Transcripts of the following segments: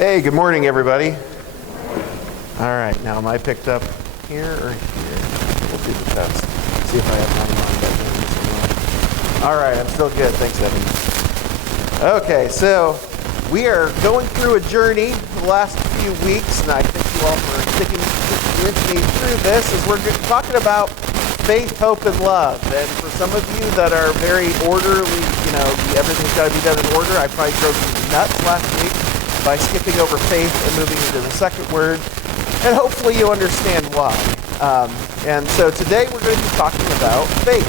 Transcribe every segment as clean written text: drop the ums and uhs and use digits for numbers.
Hey, good morning, everybody. All right, now am I picked up here or here? We'll do the test. See if I have mine on. All right, I'm still good. Thanks, Evan. Okay, so we are going through a journey the last few weeks, and I thank you all for sticking with me through this, as we're talking about faith, hope, and love. And for some of you that are very orderly, everything's got to be done in order, I probably drove you nuts last week by skipping over faith and moving into the second word, and hopefully you understand why. And so today we're going to be talking about faith.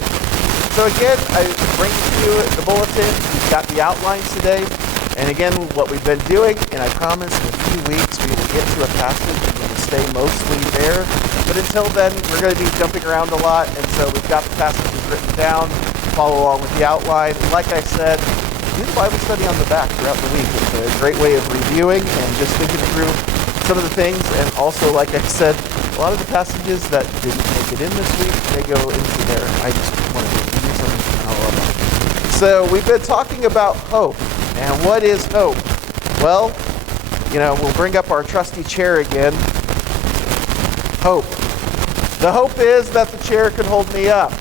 So again, I bring to you the bulletin. We've got the outlines today, and again, what we've been doing, and I promise in a few weeks we will get to a passage and we're going to stay mostly there. But until then, we're going to be jumping around a lot, and so we've got the passages written down. Follow along with the outline. And like I said, do the Bible study on the back throughout the week. It's a great way of reviewing and just thinking through some of the things. And also, like I said, a lot of the passages that didn't make it in this week, they go into there. I just want to review some of them. So we've been talking about hope. And what is hope? Well, we'll bring up our trusty chair again. Hope. The hope is that the chair can hold me up.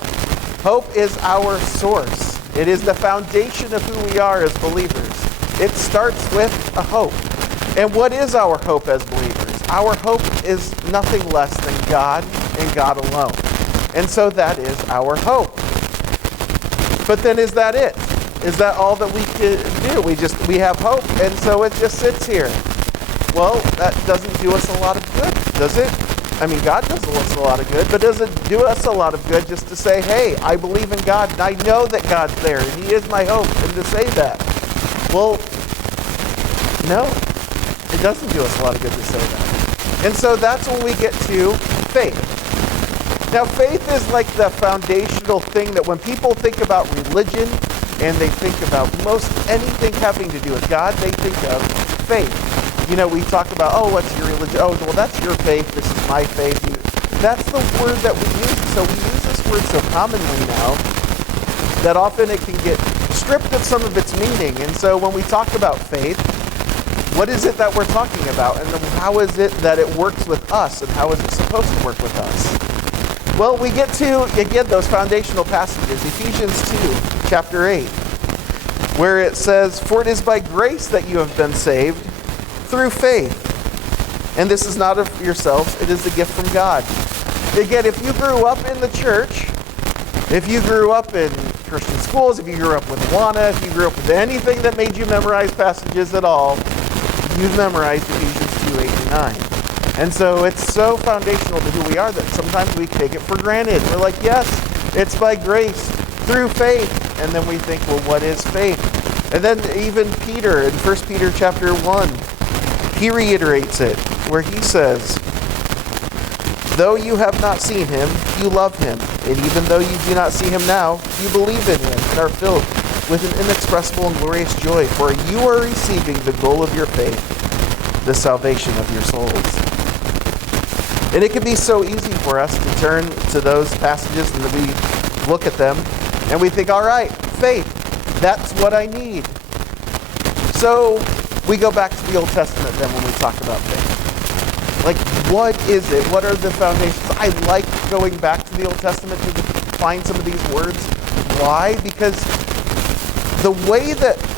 Hope is our source. It is the foundation of who we are as believers. It starts with a hope. And what is our hope as believers? Our hope is nothing less than God and God alone. And so that is our hope. But then is that it? Is that all that we can do? We have hope, and so it just sits here. Well, that doesn't do us a lot of good, does it? I mean, God does us a lot of good, but does it do us a lot of good just to say, hey, I believe in God, and I know that God's there, and He is my hope, and to say that? Well, no, it doesn't do us a lot of good to say that. And so that's when we get to faith. Now, faith is like the foundational thing that when people think about religion, and they think about most anything having to do with God, they think of faith. We talk about, what's your religion? Oh, well, that's your faith. This is my faith. That's the word that we use. So we use this word so commonly now that often it can get stripped of some of its meaning. And so when we talk about faith, what is it that we're talking about? And how is it that it works with us? And how is it supposed to work with us? Well, we get to, again, those foundational passages. Ephesians 2, chapter 8, where it says, "For it is by grace that you have been saved, through faith. And this is not of yourselves, it is a gift from God." Again, if you grew up in the church, if you grew up in Christian schools, if you grew up with Awana, if you grew up with anything that made you memorize passages at all, you've memorized Ephesians 2, 8 and 9. And so it's so foundational to who we are that sometimes we take it for granted. We're like, yes, it's by grace, through faith. And then we think, well, what is faith? And then even Peter, in 1 Peter chapter 1, he reiterates it, where he says, "Though you have not seen Him, you love Him. And even though you do not see Him now, you believe in Him and are filled with an inexpressible and glorious joy, for you are receiving the goal of your faith, the salvation of your souls." And it can be so easy for us to turn to those passages and we look at them and we think, all right, faith, that's what I need. So we go back to the Old Testament then when we talk about faith. Like, what is it? What are the foundations? I like going back to the Old Testament to find some of these words. Why? Because the way that the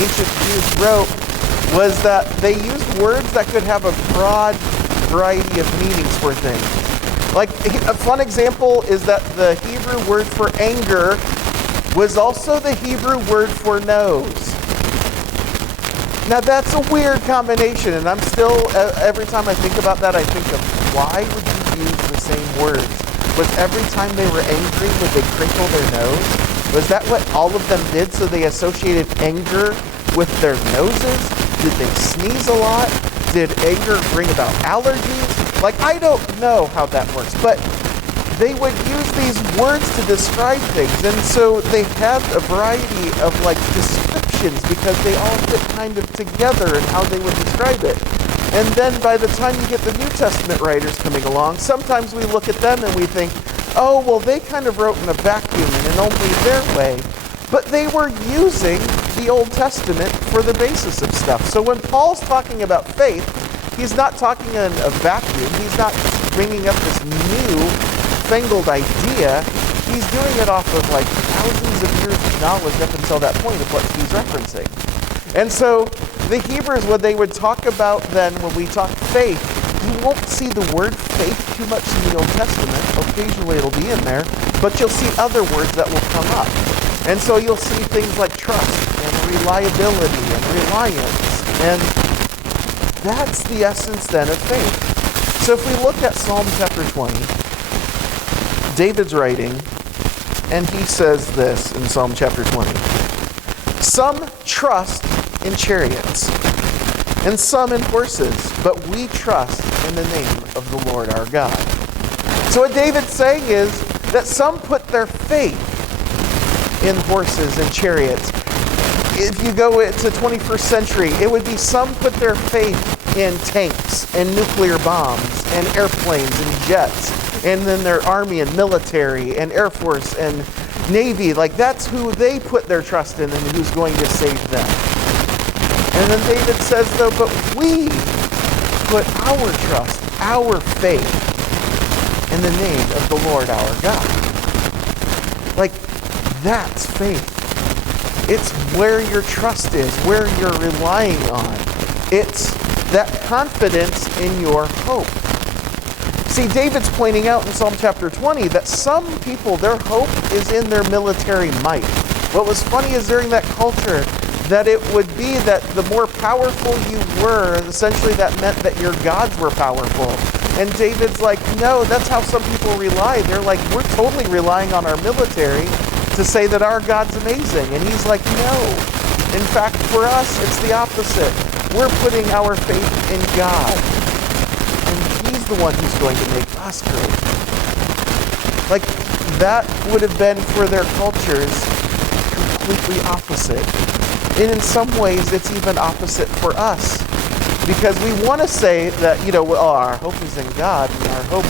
ancient Jews wrote was that they used words that could have a broad variety of meanings for things. Like, a fun example is that the Hebrew word for anger was also the Hebrew word for nose. Now that's a weird combination, and I'm still, every time I think about that, I think of, why would you use the same words? Was every time they were angry, would they crinkle their nose? Was that what all of them did, so they associated anger with their noses? Did they sneeze a lot? Did anger bring about allergies? Like, I don't know how that works, but they would use these words to describe things, and so they had a variety of descriptions because they all fit kind of together in how they would describe it. And then by the time you get the New Testament writers coming along, sometimes we look at them and we think, oh, well, they kind of wrote in a vacuum and in only their way. But they were using the Old Testament for the basis of stuff. So when Paul's talking about faith, he's not talking in a vacuum. He's not bringing up this new fangled idea. He's doing it off of like thousands of years of knowledge up until that point of what he's referencing. And so the Hebrews, when they would talk about then, when we talk faith, you won't see the word faith too much in the Old Testament. Occasionally it'll be in there, but you'll see other words that will come up. And so you'll see things like trust and reliability and reliance. And that's the essence then of faith. So if we look at Psalm chapter 20, David's writing, and he says this in Psalm chapter 20. Some trust in chariots, and some in horses, but we trust in the name of the Lord our God. So what David's saying is that some put their faith in horses and chariots. If you go to 21st century, it would be some put their faith in tanks and nuclear bombs and airplanes and jets, and then their army and military and air force and navy. Like that's who they put their trust in and who's going to save them. And then David says, though, but we put our trust, our faith in the name of the Lord our God. Like, that's faith. It's where your trust is, where you're relying on. It's that confidence in your hope. See, David's pointing out in Psalm chapter 20 that some people, their hope is in their military might. What was funny is during that culture, that it would be that the more powerful you were, essentially that meant that your gods were powerful. And David's like, no, that's how some people rely. They're like, we're totally relying on our military to say that our God's amazing. And he's like, no. In fact, for us, it's the opposite. We're putting our faith in God. And he's the one who's going to make us great. Like, that would have been for their cultures completely opposite. And in some ways, it's even opposite for us. Because we want to say that, well, our hope is in God, and our hope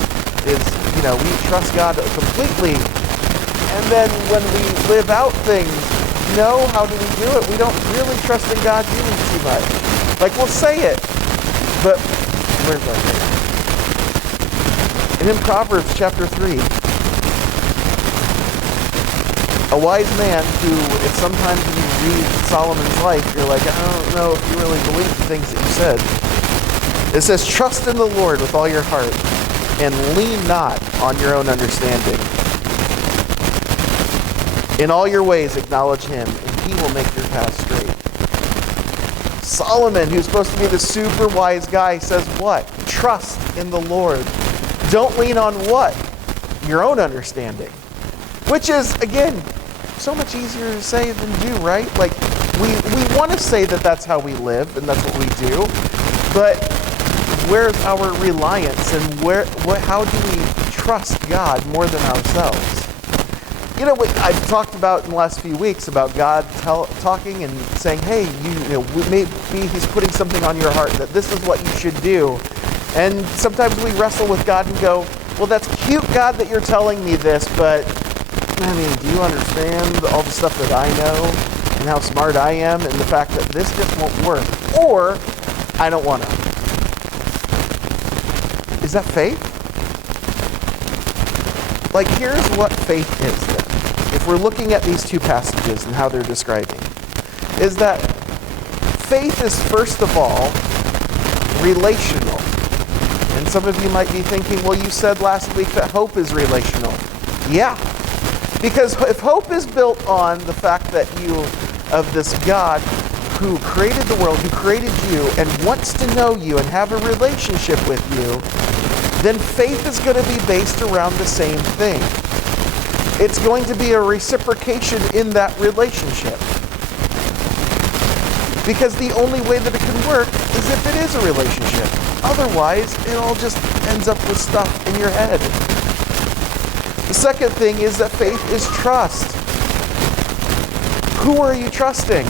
is, we trust God completely. And then when we live out things, no, how do we do it? We don't really trust in God doing too much. Like, we'll say it, but where's our faith? And in Proverbs chapter 3, a wise man who, if sometimes when you read Solomon's life, you're like, I don't know if you really believe the things that you said. It says, trust in the Lord with all your heart and lean not on your own understanding. In all your ways acknowledge him, and he will make your path straight. Solomon, who's supposed to be the super wise guy, says what? Trust in the Lord. Don't lean on what? Your own understanding. Which is, again, so much easier to say than do, right? Like, we want to say that that's how we live and that's what we do, but where's our reliance and how do we trust God more than ourselves? I've talked about in the last few weeks about God talking and saying, hey, maybe he's putting something on your heart that this is what you should do. And sometimes we wrestle with God and go, well, that's cute, God, that you're telling me this, but do you understand all the stuff that I know and how smart I am and the fact that this just won't work? Or, I don't want to. Is that faith? Like, here's what faith is then. If we're looking at these two passages and how they're describing, is that faith is first of all relational. And some of you might be thinking, well, you said last week that hope is relational. Yeah. Because if hope is built on the fact that of this God who created the world, who created you, and wants to know you and have a relationship with you, then faith is going to be based around the same thing. It's going to be a reciprocation in that relationship. Because the only way that it can work is if it is a relationship. Otherwise, it all just ends up with stuff in your head. The second thing is that faith is trust. Who are you trusting?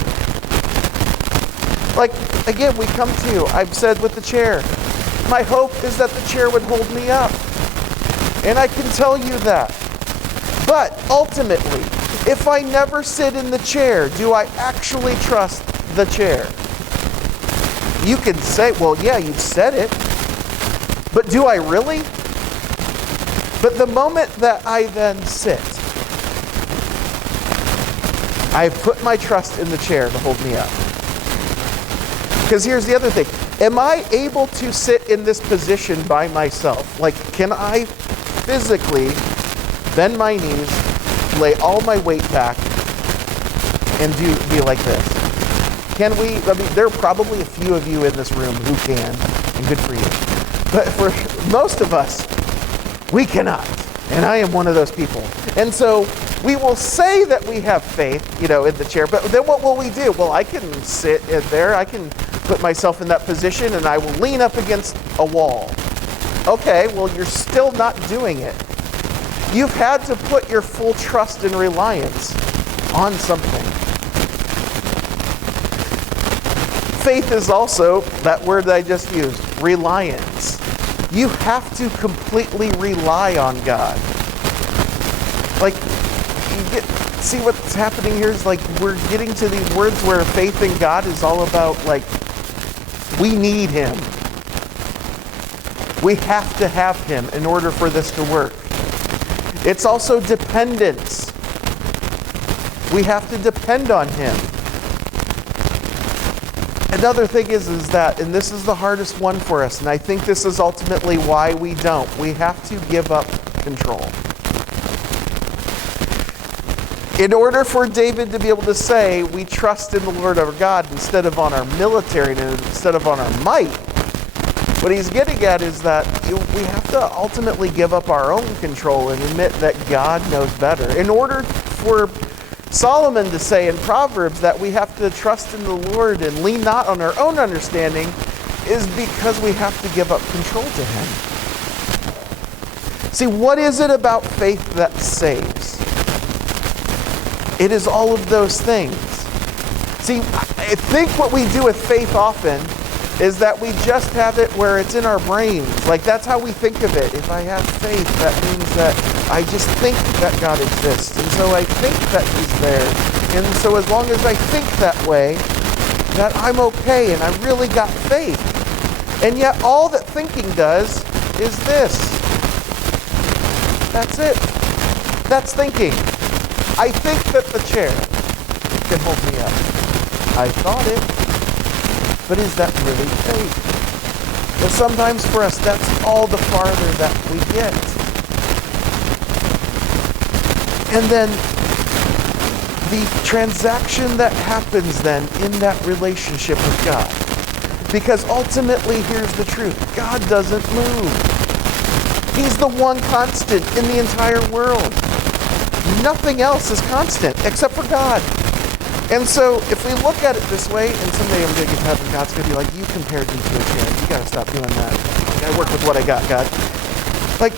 Like, again, we come to, I've said with the chair, my hope is that the chair would hold me up. And I can tell you that. But ultimately, If I never sit in the chair, do I actually trust the chair? You can say, well, yeah, you've said it, but do I really? But the moment that I then sit, I put my trust in the chair to hold me up. Because here's the other thing. Am I able to sit in this position by myself? Like, can I physically bend my knees, lay all my weight back, and be like this? Can we? I mean, there are probably a few of you in this room who can, and good for you. But for most of us, we cannot. And I am one of those people. And so we will say that we have faith, in the chair, but then what will we do? Well, I can sit in there, I can put myself in that position, and I will lean up against a wall. Okay, well, you're still not doing it. You've had to put your full trust and reliance on something. Faith is also that word that I just used, reliance. You have to completely rely on God. Like, see what's happening here is like we're getting to these words where faith in God is all about like, we need Him. We have to have Him in order for this to work. It's also dependence. We have to depend on Him. Another thing is that, and this is the hardest one for us, and I think this is ultimately why we don't. We have to give up control. In order for David to be able to say, we trust in the Lord our God instead of on our military and instead of on our might, what he's getting at is that we have to ultimately give up our own control and admit that God knows better. In order for Solomon to say in Proverbs that we have to trust in the Lord and lean not on our own understanding is because we have to give up control to Him. See, what is it about faith that saves? It is all of those things. See, I think what we do with faith often is that we just have it where it's in our brains. Like, that's how we think of it. If I have faith, that means that I just think that God exists. And so I think that He's there. And so as long as I think that way, that I'm okay and I really got faith. And yet all that thinking does is this. That's it. That's thinking. I think that the chair can hold me up. I thought it. But is that really faith? But sometimes for us, that's all the farther that we get. And then the transaction that happens then in that relationship with God. Because ultimately, here's the truth. God doesn't move. He's the one constant in the entire world. Nothing else is constant except for God. And so if we look at it this way, and someday I'm going to get to heaven, God's going to be like, you compared me to a chair. You got to stop doing that. I work with what I got, God. Like,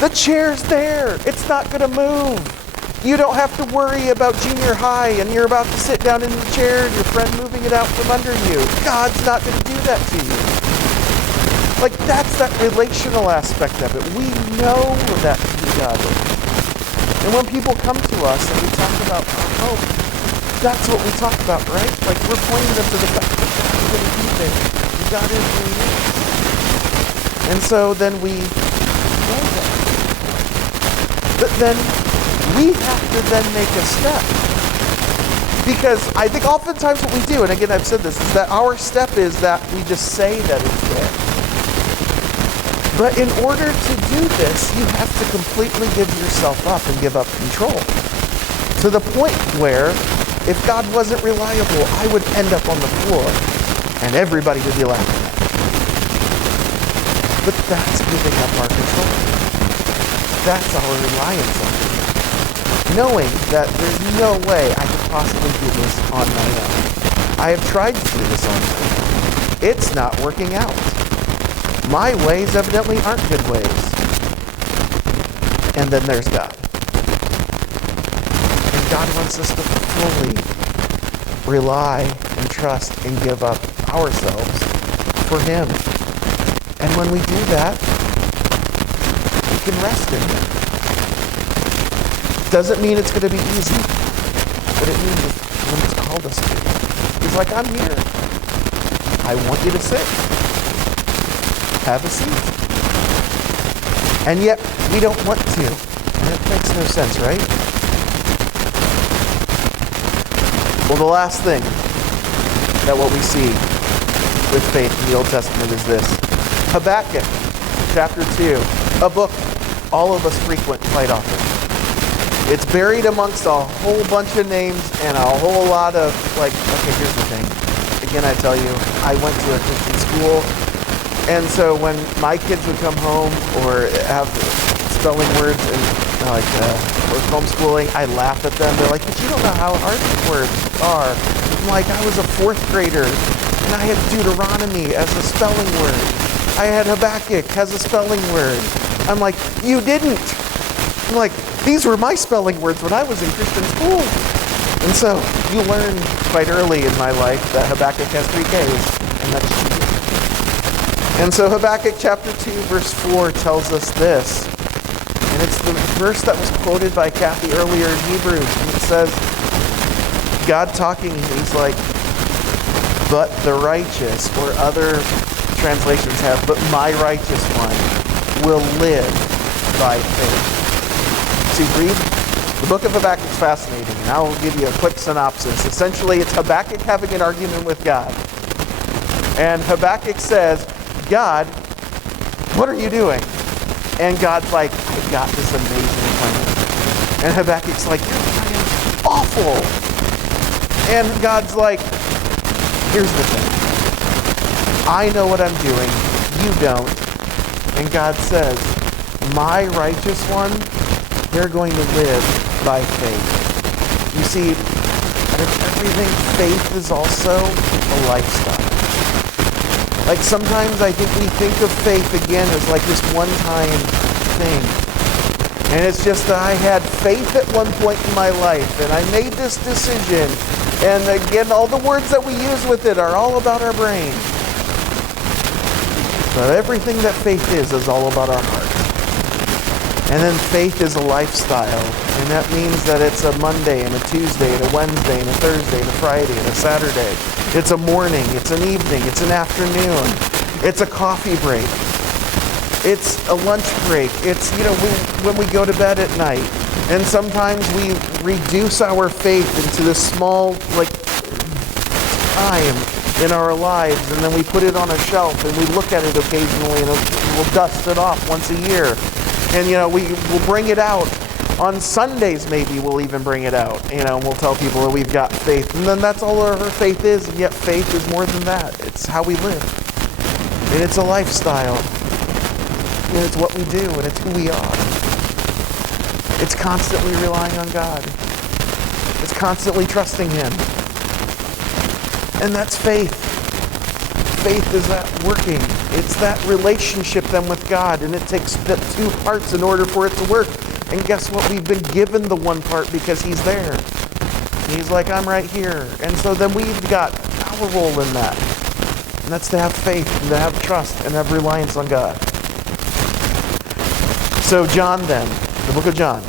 the chair's there. It's not going to move. You don't have to worry about junior high and you're about to sit down in the chair and your friend moving it out from under you. God's not going to do that to you. Like, that's that relational aspect of it. We know that God is. And when people come to us and we talk about our hope, that's what we talk about, right? Like, we're pointing them to the fact that God is going to be there. God is who He is. And so then we know that. But then we have to then make a step. Because I think oftentimes what we do, and again I've said this, is that our step is that we just say that it's there. But in order to do this, you have to completely give yourself up and give up control. To the point where, if God wasn't reliable, I would end up on the floor and everybody would be laughing at me. But that's giving up our control. That's our reliance on Him. Knowing that there's no way I could possibly do this on my own. I have tried to do this on my own. It's not working out. My ways evidently aren't good ways. And then there's God. And God wants us to fully rely and trust and give up ourselves for Him. And when we do that, we can rest in Him. Doesn't mean it's going to be easy, but it means it's when He's called us to. He's like, I'm here. I want you to sit. Have a seat. And yet, we don't want to. And it makes no sense, right? Well, the last thing that what we see with faith in the Old Testament is this. Habakkuk, chapter 2, a book all of us frequent quite often. It's buried amongst a whole bunch of names and a whole lot of, okay, here's the thing. Again, I tell you, I went to a Christian school, and so when my kids would come home or have spelling words and or homeschooling, I laugh at them. They're like, but you don't know how hard these words are. I'm like, I was a 4th grader, and I had Deuteronomy as a spelling word. I had Habakkuk as a spelling word. I'm like, you didn't. I'm like, these were my spelling words when I was in Christian school. And so you learn quite early in my life that Habakkuk has 3 Ks, and that's cheating. And so Habakkuk chapter 2, verse 4 tells us this. And it's the verse that was quoted by Kathy earlier in Hebrews. And it says, God talking, he's like, but the righteous, or other translations have, but my righteous one will live by faith. See, read the book of Habakkuk is fascinating, and I'll give you a quick synopsis. Essentially, it's Habakkuk having an argument with God. And Habakkuk says, God, what are you doing? And God's like, I got this amazing plan. And Habakkuk's like, your plan is awful. And God's like, here's the thing. I know what I'm doing. You don't. And God says, my righteous one, they're going to live by faith. You see, out of everything, faith is also a lifestyle. Like sometimes I think we think of faith again as like this one-time thing. And it's just that I had faith at one point in my life, and I made this decision. And again, all the words that we use with it are all about our brain. But everything that faith is all about our heart. And then faith is a lifestyle. And that means that it's a Monday and a Tuesday and a Wednesday and a Thursday and a Friday and a Saturday. It's a morning, it's an evening, it's an afternoon. It's a coffee break. It's a lunch break. It's, when we go to bed at night. And sometimes we reduce our faith into this small, time in our lives, and then we put it on a shelf, and we look at it occasionally, and we'll dust it off once a year. And, we'll bring it out. On Sundays, maybe we'll even bring it out, and we'll tell people that we've got faith. And then that's all our faith is, and yet faith is more than that. It's how we live. And it's a lifestyle. And it's what we do, and it's who we are. It's constantly relying on God. It's constantly trusting Him. And that's faith. Faith is that working. It's that relationship then with God, and it takes the 2 parts in order for it to work. And guess what? We've been given the one part because He's there. He's like, I'm right here. And so then we've got our role in that. And that's to have faith, and to have trust, and have reliance on God. So John then, the book of John,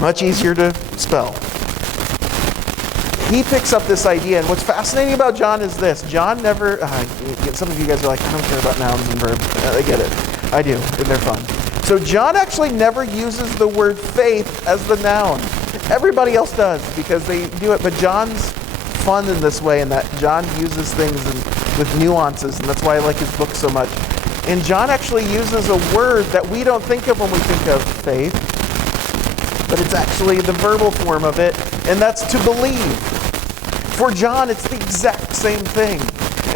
much easier to spell. He picks up this idea, and what's fascinating about John is this. John never, some of you guys are like, I don't care about nouns and verbs. I get it. I do, and they're fun. So John actually never uses the word faith as the noun. Everybody else does because they do it, but John's fun in this way in that John uses things with nuances, and that's why I like his book so much. And John actually uses a word that we don't think of when we think of faith, but it's actually the verbal form of it, and that's to believe. For John, it's the exact same thing.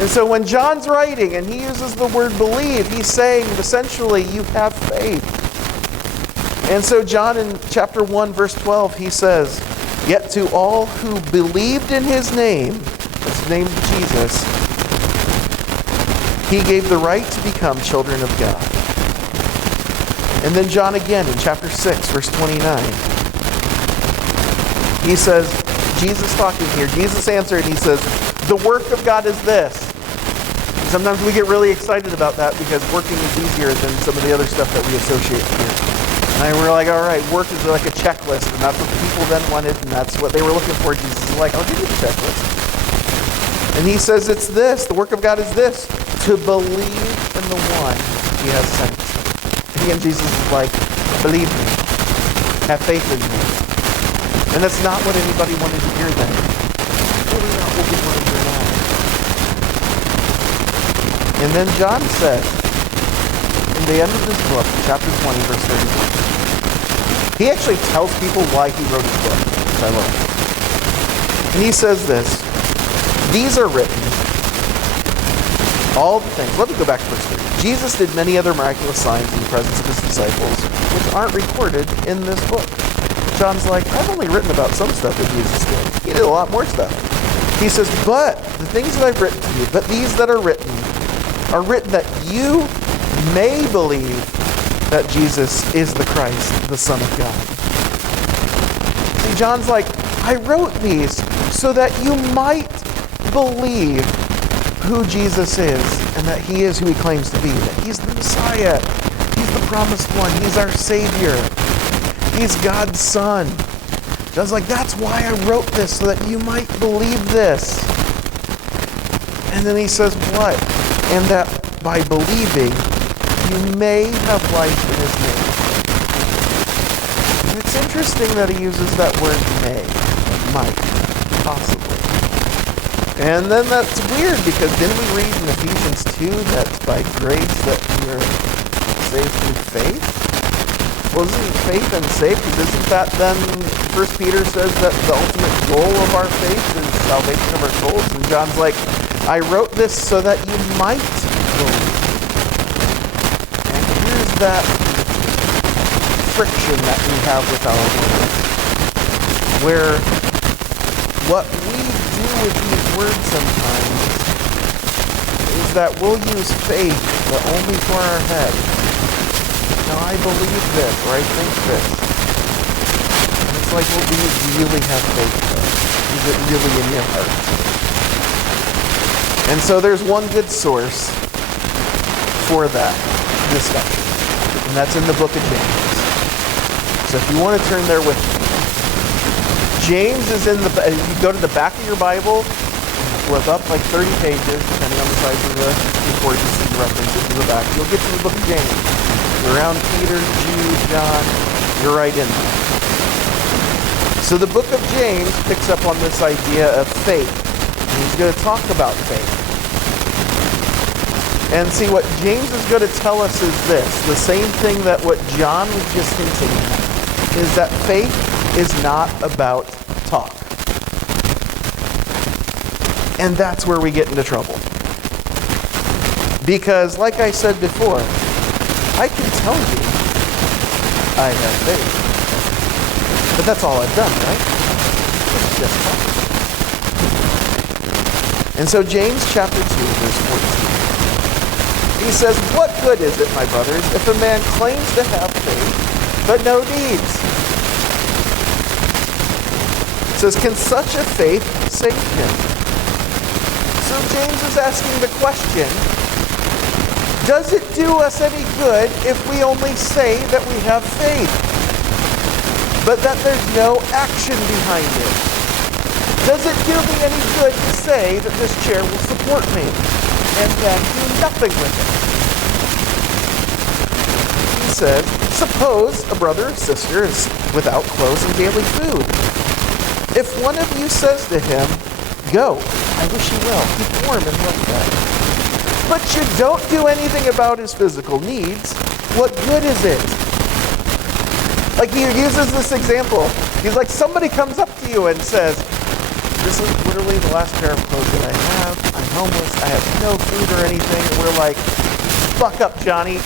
And so when John's writing and he uses the word believe, he's saying essentially you have faith. And so John in chapter 1, verse 12, he says, yet to all who believed in His name, His name Jesus, He gave the right to become children of God. And then John again in chapter 6, verse 29. He says, Jesus talking here, Jesus answered, He says, the work of God is this. Sometimes we get really excited about that because working is easier than some of the other stuff that we associate here. And we're like, all right, work is like a checklist, and that's what people then wanted, and that's what they were looking for. Jesus is like, I'll give you the checklist. And he says it's this, the work of God is this, to believe in the one he has sent. And again, Jesus is like, believe me, have faith in me. And that's not what anybody wanted to hear then. Really not what we want to hear now. And then John says, in the end of this book, chapter 20, verse 31, he actually tells people why he wrote his book, which I love. And he says this, these are written, all the things. Let me go back to verse 30. Jesus did many other miraculous signs in the presence of his disciples, which aren't recorded in this book. John's like, I've only written about some stuff that Jesus did. He did a lot more stuff. He says, but the things that I've written to you, but these that are written that you may believe that Jesus is the Christ, the Son of God. See, John's like, I wrote these so that you might believe who Jesus is and that he is who he claims to be, that he's the Messiah, he's the promised one, he's our Savior, he's God's Son. John's like, that's why I wrote this, so that you might believe this. And then he says what? And that by believing, you may have life in his name. And it's interesting that he uses that word may, might, possibly. And then that's weird, because didn't we read in Ephesians 2 that by grace that we are saved through faith? Well, isn't faith and saved? Because isn't that then, 1 Peter says that the ultimate goal of our faith is salvation of our souls? And John's like, I wrote this so that you might believe. And here's that friction that we have with our words, where what we do with these words sometimes is that we'll use faith, but only for our head. Now, I believe this, or I think this. And it's like, well, do you really have faith, though? Is it really in your heart? And so there's one good source for that discussion, and that's in the book of James. So if you want to turn there with me, James is in the, you go to the back of your Bible, flip up like 30 pages, depending on the size of the importance and references to the back, you'll get to the book of James. You're around Peter, Jude, John, you're right in there. So the book of James picks up on this idea of faith. And he's going to talk about faith. And see, what James is going to tell us is this, the same thing that what John was just hinting at, is that faith is not about talk. And that's where we get into trouble. Because, like I said before, I can tell you I have faith. But that's all I've done, right? It's just talk. And so James chapter 2, verse 14. He says, what good is it, my brothers, if a man claims to have faith, but no deeds? It says, can such a faith save him? So James is asking the question, does it do us any good if we only say that we have faith, but that there's no action behind it? Does it do me any good to say that this chair will support me and then do nothing with it? He said, suppose a brother or sister is without clothes and daily food. If one of you says to him, go, I wish you well, keep warm and well fed, but you don't do anything about his physical needs, what good is it? Like, he uses this example. He's like, somebody comes up to you and says, this is literally the last pair of clothes that I have. I'm homeless. I have no food or anything. And we're like, buck up, Johnny.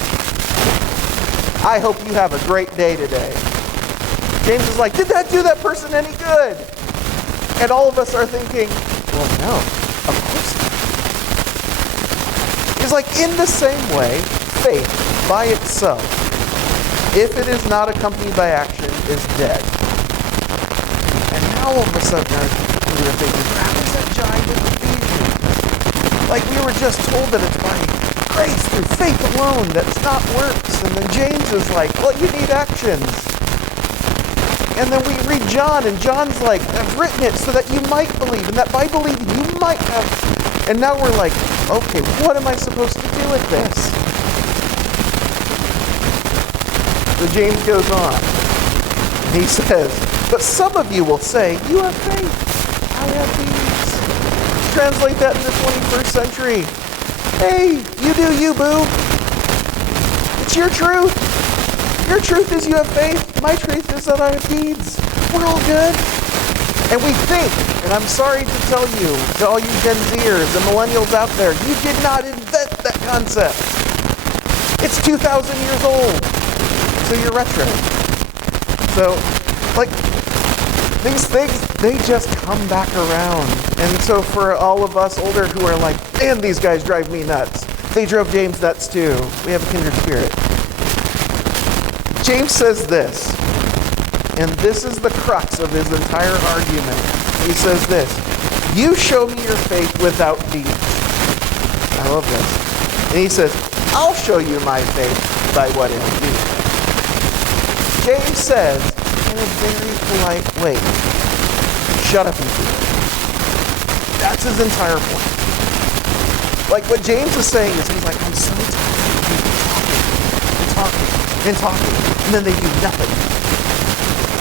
I hope you have a great day today. James is like, did that do that person any good? And all of us are thinking, well, no, of course not. He's like, in the same way, faith by itself, if it is not accompanied by action, is dead. And now all of a sudden we were thinking, how does that jive with Ephesians? Like, we were just told that it's by grace through faith alone, that it's not works. And then James is like, well, you need actions. And then we read John, and John's like, I've written it so that you might believe, and that by believing you might have. And now we're like, okay, what am I supposed to do with this? So James goes on. He says, but some of you will say, you have faith, I have deeds. Translate that in the 21st century. Hey, you do you, boo. It's your truth. Your truth is you have faith. My truth is that I have deeds. We're all good. And we think, and I'm sorry to tell you, to all you Gen Zers and millennials out there, you did not invent that concept. It's 2,000 years old. So you're retro. So, like, these things, they just come back around. And so for all of us older who are like, man, these guys drive me nuts. They drove James nuts too. We have a kindred spirit. James says this, and this is the crux of his entire argument. He says this, you show me your faith without deeds. I love this. And he says, I'll show you my faith by what it deeds. James says, in a very polite way, shut up and do it. That's his entire point. Like what James is saying is, he's like, I'm so tired of people talking, and then they do nothing.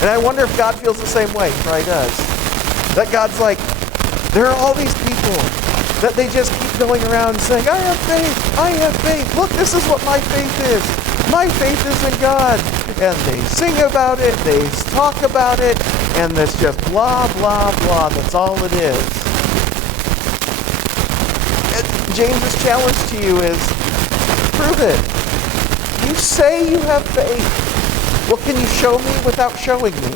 And I wonder if God feels the same way. He probably does. That God's like, there are all these people that they just keep going around saying, I have faith, I have faith. Look, this is what my faith is. My faith is in God. And they sing about it, they talk about it, and it's just blah, blah, blah. That's all it is. And James's challenge to you is, prove it. You say you have faith. Well, can you show me without showing me?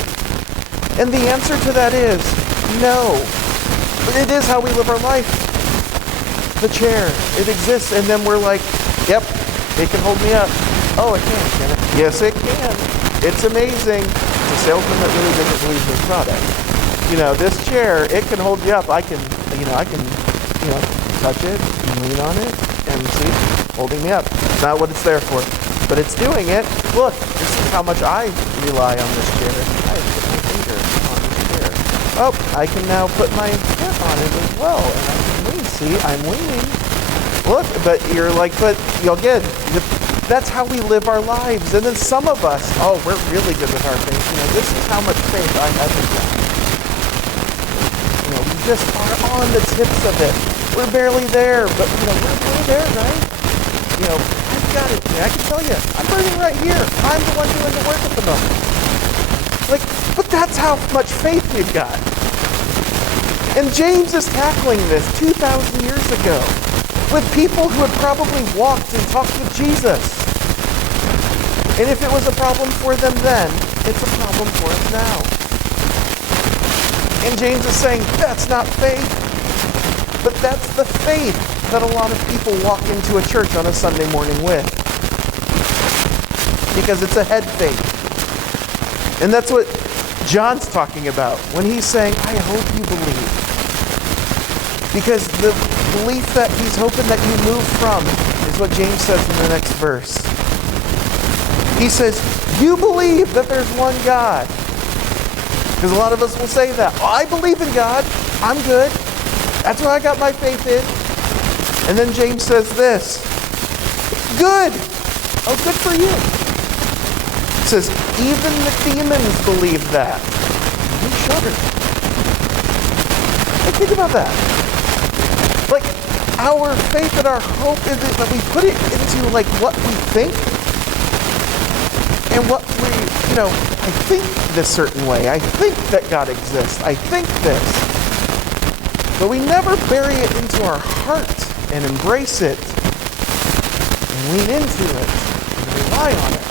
And the answer to that is no. But it is how we live our life. The chair, it exists, and then we're like, yep, it can hold me up. Oh, it can it? Yes, it can. It's amazing. It's a salesman that really doesn't believe in his product. You know, this chair, it can hold you up. I can touch it and lean on it and see, holding me up. It's not what it's there for, but it's doing it. Look, this is how much I rely on this chair. I put my finger on this chair. Oh, I can now put my foot on it as well, and I can lean. See, I'm leaning. Look, but you're like, but you'll get that's how we live our lives. And then some of us, oh, we're really good with our faith. You know, this is how much faith I have in God. You know, we just are on the tips of it. We're barely there, but you know, we're there, right? You know, I've got it. I can tell you, I'm burning right here. I'm the one doing the work at the moment. Like, but that's how much faith we've got. And James is tackling this 2,000 years ago with people who had probably walked and talked with Jesus. And if it was a problem for them then, it's a problem for us now. And James is saying, that's not faith. But that's the faith that a lot of people walk into a church on a Sunday morning with. Because it's a head faith. And that's what John's talking about when he's saying, I hope you believe. Because the belief that he's hoping that you move from is what James says in the next verse. He says, you believe that there's one God. Because a lot of us will say that. Oh, I believe in God. I'm good. That's what I got my faith in. And then James says this. Good. Oh, good for you. It says, even the demons believe that. You shudder. Hey, think about that. Like, our faith and our hope is that we put it into, like, what we think. And what we, I think this certain way. I think that God exists. I think this. But we never bury it into our heart and embrace it and lean into it and rely on it.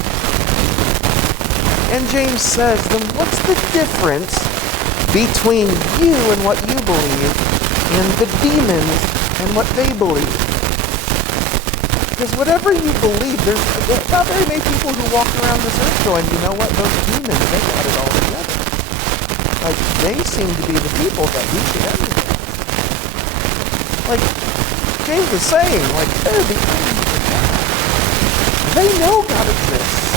And James says, then what's the difference between you and what you believe and the demons and what they believe? Because whatever you believe, there's not very many people who walk around this earth going, you know what, those demons, they got it all together. Like, they seem to be the people that we should emulate. Like, James is saying, like, they're the enemies of God. they know God exists,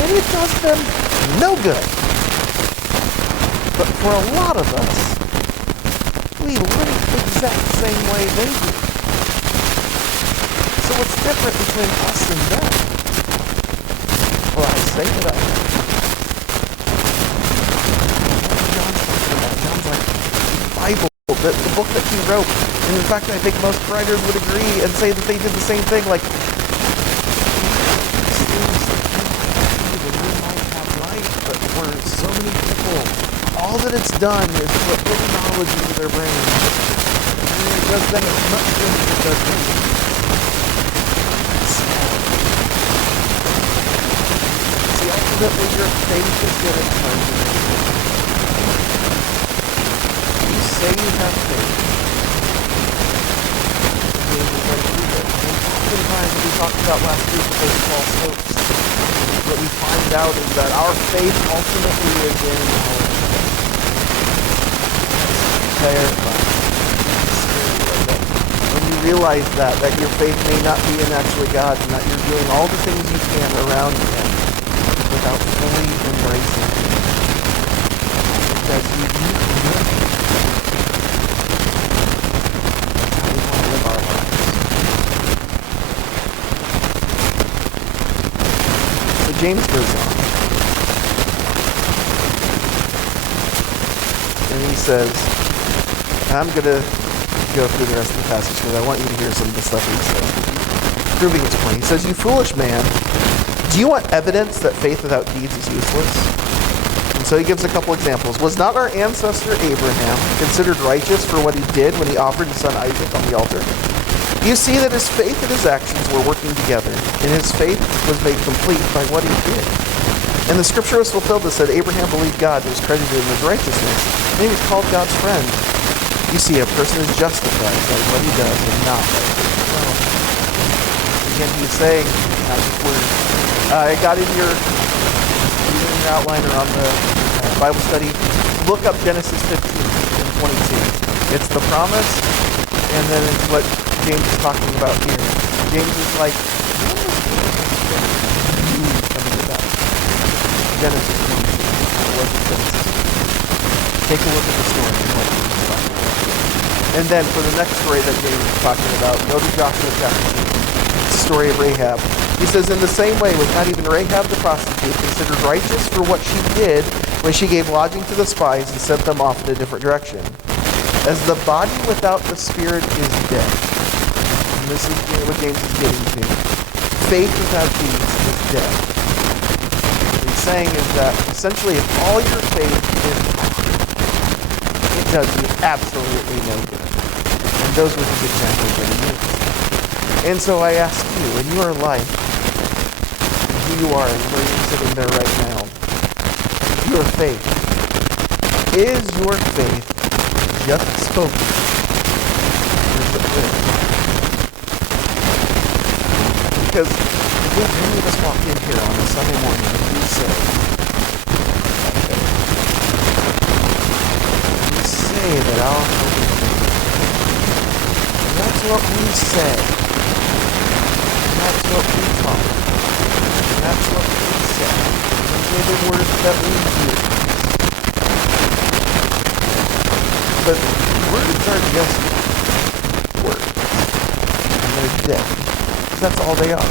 and it does them no good. But for a lot of us, we live the exact same way they do. So what's different between us and them? Well, I say that John's like the Bible, the book that he wrote. And in fact, I think most writers would agree and say that they did the same thing. Like, but for so many people, all that it's done is put little knowledge into their brain. And it does them as much good as it does me. See, ultimately, your faith is going to turn you. You say you have faith. Oftentimes, we talked about last week with those false hopes. What we find out is that our faith ultimately is in our faith. That's terrifying. When you realize that your faith may not be in actually God, and that you're doing all the things you can around Him without fully embracing Him. Because you need to know Him. That's how we want to live our lives. So James goes on. And he says, I'm going to go through the rest of the passage because I want you to hear some of the stuff he says, proving his point. He says, you foolish man, do you want evidence that faith without deeds is useless? And so he gives a couple examples. Was not our ancestor Abraham considered righteous for what he did when he offered his son Isaac on the altar? You see that his faith and his actions were working together, and his faith was made complete by what he did. And the scripture was fulfilled that said, Abraham believed God and was credited in his righteousness, and he was called God's friend. You see, a person is justified by what he does and not by what he does. Again, he's saying, not just words. I got in your outliner on the Bible study. Look up Genesis 15 and 22. It's the promise, and then it's what James is talking about here. James is like, when was Abraham coming about? Genesis 22. Take a look at the story and what he's talking about. And then for the next story that James is talking about, go to Joshua chapter 2. It's the story of Rahab. He says, in the same way, was not even Rahab the prostitute considered righteous for what she did when she gave lodging to the spies and sent them off in a different direction? As the body without the spirit is dead. And this is what James is getting to. Faith without deeds is dead. What he's saying is that essentially if all your faith is active, it does you absolutely no good. And those were the examples that he used. And so I ask you, in your life, who you are and where you're sitting there right now, your faith, is your faith just spoken? Or is it lived? Because if any of us walk in here on a Sunday morning and we say that our hope is faith, that's what we say. That's what we talk. That's what we say. Those are the words that we use. But words are just words. And they're dead. That's all they are. I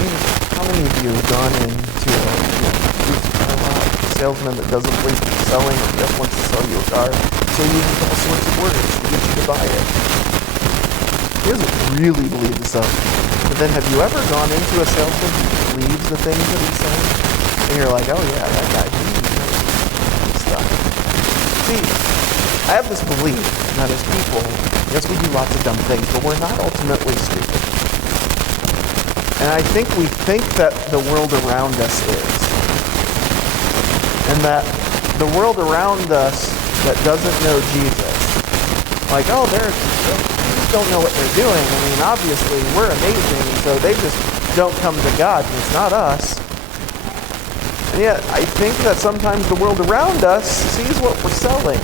mean, how many of you have gone into a used car lot, a salesman that doesn't believe in selling or just wants to sell you a car, so he uses all sorts of words to get you to buy it? He doesn't really believe the stuff. But then have you ever gone into a salesman who believes the things that he's saying? And you're like, oh yeah, that guy, he knows stuff. See, I have this belief that as people, yes, we do lots of dumb things, but we're not ultimately stupid. And I think we think that the world around us is. And that the world around us that doesn't know Jesus, like, oh, they just don't know what they're doing. I mean, obviously, we're amazing, so they just don't come to God, and it's not us. And yet, I think that sometimes the world around us sees what we're selling.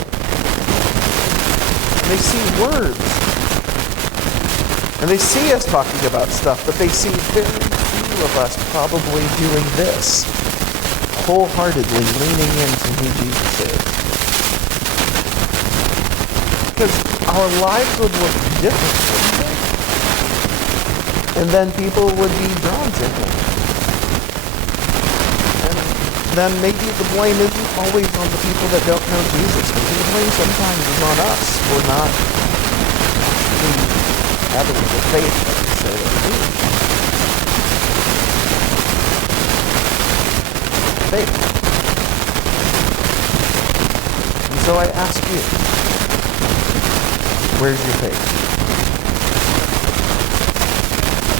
And they see words. And they see us talking about stuff, but they see very few of us probably doing this, wholeheartedly leaning into who Jesus is. Because our lives would look different, wouldn't they? And then people would be drawn to him. And then maybe the blame isn't always on the people that don't know Jesus. Maybe the blame sometimes is on us for not having the faith that we say that we do. Faith. And so I ask you, where's your faith?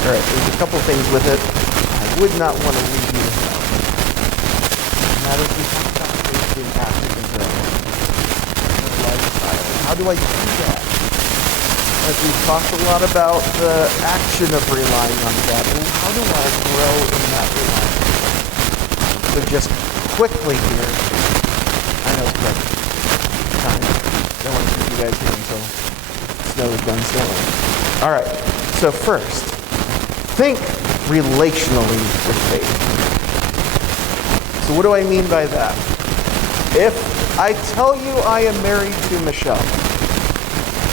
All right, there's a couple things with it I would not want to leave you without. And that is we talk about faith being active and growing. Lifestyle. How do I do that? As we've talked a lot about the action of relying on God, well, how do I grow in that reliance? So just quickly here, I know it's time. Don't want to keep you guys here until snow is done snowing. All right, so first, think relationally with faith. So what do I mean by that? If I tell you I am married to Michelle,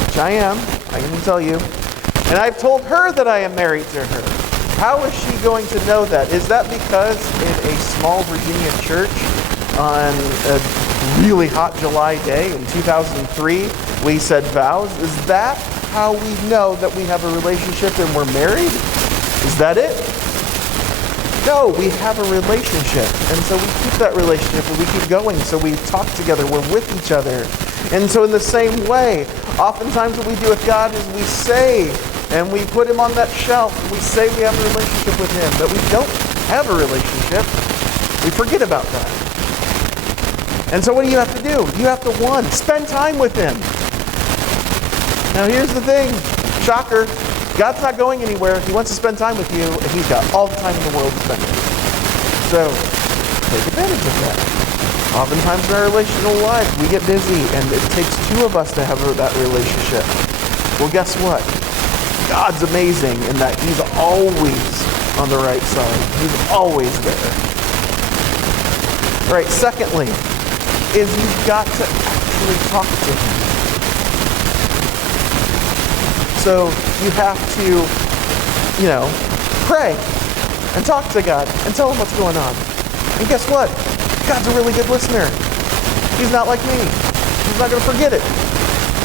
which I am, I can tell you, and I've told her that I am married to her, how is she going to know that? Is that because in a small Virginia church on a really hot July day in 2003, we said vows? Is that how we know that we have a relationship and we're married? Is that it? No, we have a relationship. And so we keep that relationship and we keep going. So we talk together. We're with each other. And so in the same way, oftentimes what we do with God is we say, and we put him on that shelf, and we say we have a relationship with him, but we don't have a relationship. We forget about that. And so what do you have to do? You have to, one, spend time with him. Now here's the thing. Shocker. God's not going anywhere. He wants to spend time with you, and he's got all the time in the world to spend with you. So take advantage of that. Oftentimes in our relational life, we get busy, and it takes two of us to have that relationship. Well, guess what? God's amazing in that he's always on the right side. He's always there. All right, secondly, is you've got to actually talk to him. So you have to, pray and talk to God and tell him what's going on. And guess what? God's a really good listener. He's not like me. He's not going to forget it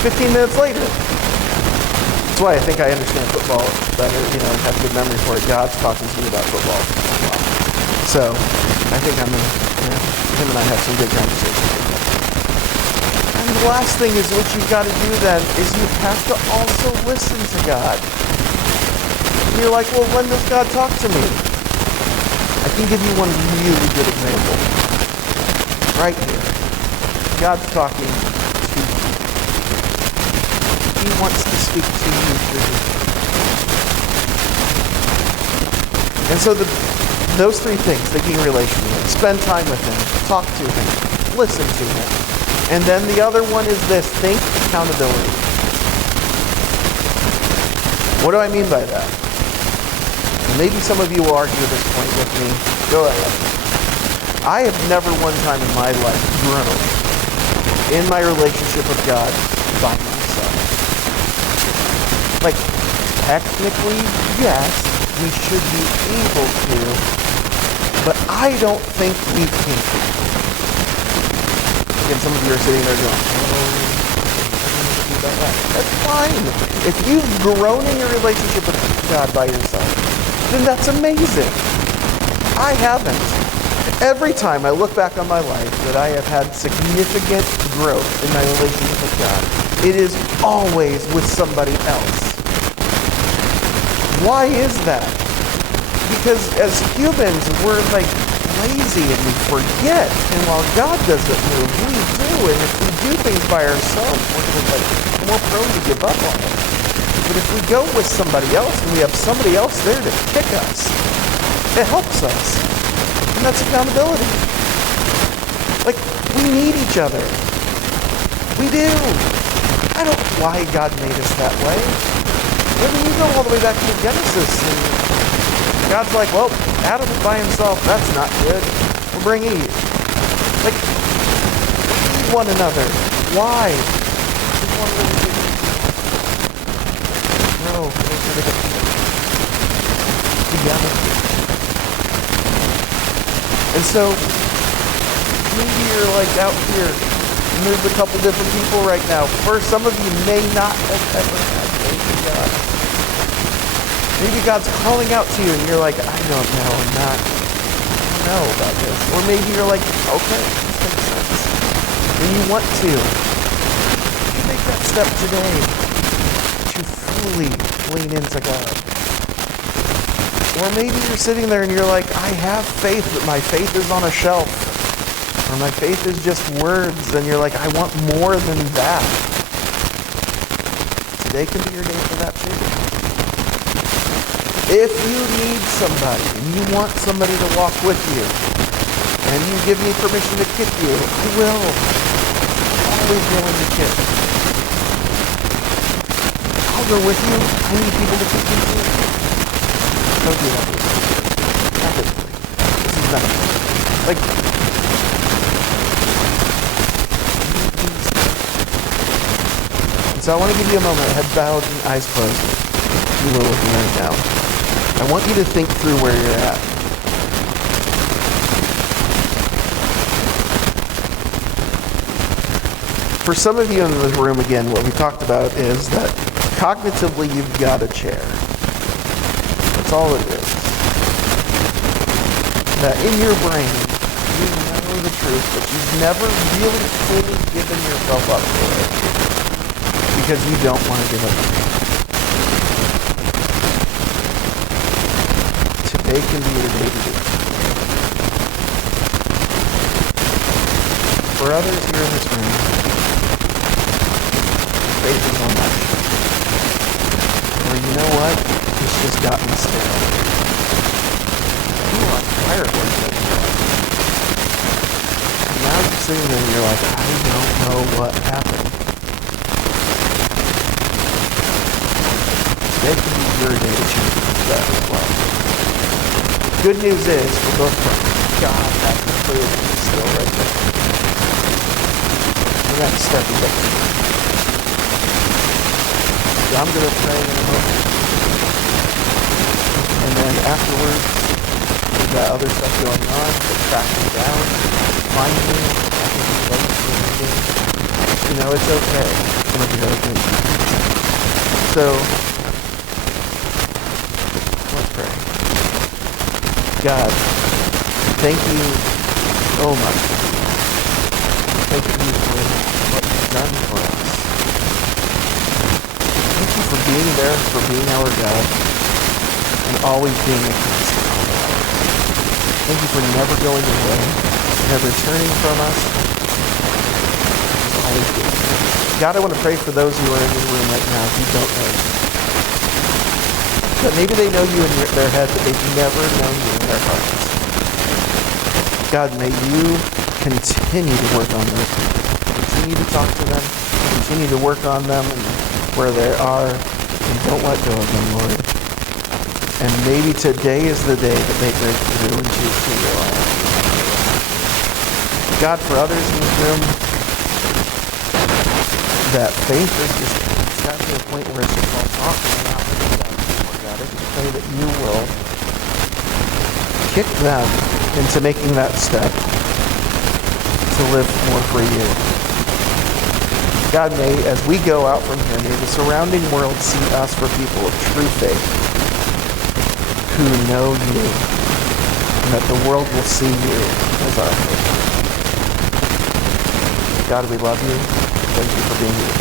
15 minutes later. That's why I think I understand football better, have good memory for it. God's talking to me about football. So I think him and I have some good conversations. And the last thing is what you've got to do then is you have to also listen to God. And you're like, well, when does God talk to me? I can give you one really good example. Right here. God's talking to you. He wants to speak to you through his word. And so those three things, thinking relationally, spend time with him, talk to him, listen to him. And then the other one is this, think accountability. What do I mean by that? Maybe some of you will argue this point with me. Go ahead. I have never one time in my life grown in my relationship with God by myself. Like, technically, yes, we should be able to, but I don't think we can. Again, some of you are sitting there going, that's fine. If you've grown in your relationship with God by yourself, then that's amazing. I haven't. Every time I look back on my life that I have had significant growth in my relationship with God, it is always with somebody else. Why is that? Because as humans, we're like lazy and we forget. And while God doesn't move, we do. And if we do things by ourselves, we're more prone to give up on it. But if we go with somebody else and we have somebody else there to kick us, it helps us. And that's accountability. Like, we need each other. We do. I don't know why God made us that way. Maybe you go all the way back to Genesis, and God's like, well, Adam is by himself. That's not good. We'll bring Eve. Like, we need one another. Why? No, together. And so, maybe you're like out here, and there's a couple different people right now. For some of you may not have ever had faith in God. Maybe God's calling out to you, and you're like, I don't know, I don't know about this. Or maybe you're like, okay, this makes sense. And you want to. You make that step today to fully lean into God. Or maybe you're sitting there and you're like, I have faith, but my faith is on a shelf. Or my faith is just words, and you're like, I want more than that. Today can be your day for that too. If you need somebody, and you want somebody to walk with you, and you give me permission to kick you, I will. I'm always willing to kick. I'll go with you. I need people to kick me too. Don't do that. Not this way. This is not. Like, so I want to give you a moment, head bowed and eyes closed. You will with me right now. I want you to think through where you're at. For some of you in this room, again, what we talked about is that cognitively you've got a chair. That's all it is. That in your brain, you know the truth, but you've never really fully given yourself up for it because you don't want to give it up. Today can be your day to do it. For others here in this room, faith is on that ship. Or you know what? It's just gotten stale. You are tired of it. And now you're sitting there and you're like, I don't know what happened. Today can be your day to change that as well. Good news is, for both parties, God has the clearly still right there. The next step is up to you. So I'm going to pray in a moment. And then afterwards, we've got other stuff going on, but track me down, find me, I can be late for the meeting. You know, it's okay. Some of you are okay. So, let's pray. God, thank you so much. Thank you for what you've done for us. Thank you for being there, for being our God, and always being a constant on our lives. Thank you for never going away, never turning from us. Just always being there. God, I want to pray for those who are in the room right now who don't know you. But maybe they know you in their head, but they've never known you in their hearts. God, may you continue to work on those people. Continue to talk to them. Continue to work on them and where they are. And don't let go of them, Lord. And maybe today is the day that they break through and choose to realize. God, for others in this room, that faith is just, it's got to a point where it's just all talk and not really done. God, I just pray that you will kick them into making that step to live more for you. God, may, as we go out from here, may the surrounding world see us for people of true faith who know you, and that the world will see you as our faith. God, we love you. Thank you for being here.